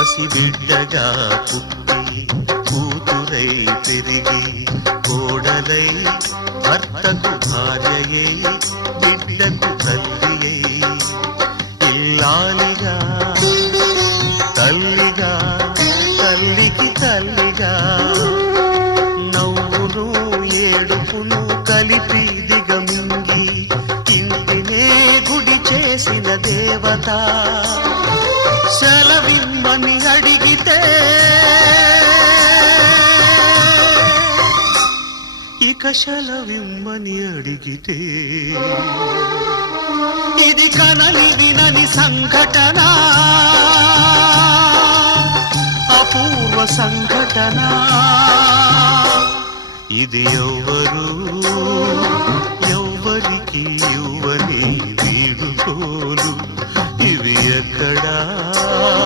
పసిబిడ్డగా పుట్టి కూతురై పెరిగి కోడలై భర్తకు భార్యయై బిడ్డకు తల్లియై ఇల్లాలిగా తల్లిగా తల్లికి తల్లిగా నవ్వును ఏడుపును కలిపి దిగమింగి ఇంటినే గుడి చేసిన దేవత సెలవిమ్మని అడిగితే ఇక సెలవిమ్మని అడిగితే ఇది కనని వినని సంఘటన అపూర్వ సంఘటన ఇది ఎవ్వరికి